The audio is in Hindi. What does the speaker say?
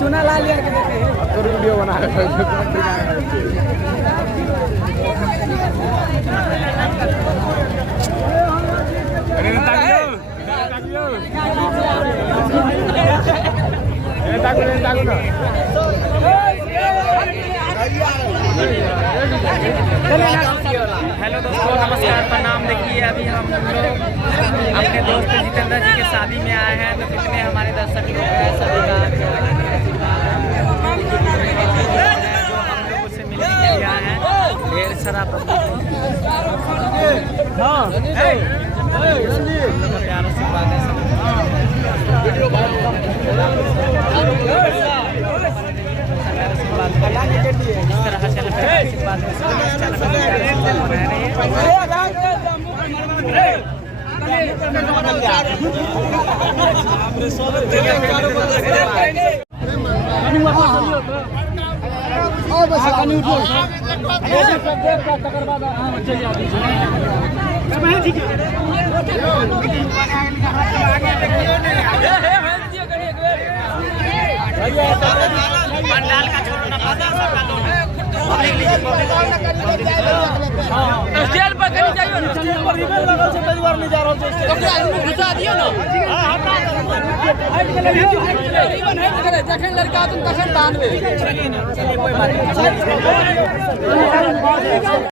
चूना ला लिया के देखे तो वीडियो बना रहे हेलो दोस्तों, नमस्कार, प्रणाम। देखिए अभी हम लोग अपने दोस्त जितेंद्र जी के शादी में आए हैं, तो कितने हमारे दर्शक लोग हैं, सभी का जो हम लोगों से मिलने के लिए आए हैं। ढेर सारा प्यार से बात है सब इस तरह चैनल पे पंडाल का छोड़ना पता सबका लोग स्टेज पर कहीं जाइयो ना, स्टेज पर रिबन लगल से परिवार नहीं जा रहा है, स्टेज घुसा दियो ना। हां हटा रिबन है करे जखन लड़का तुम तखन बांधबे। चलिए कोई बात नहीं।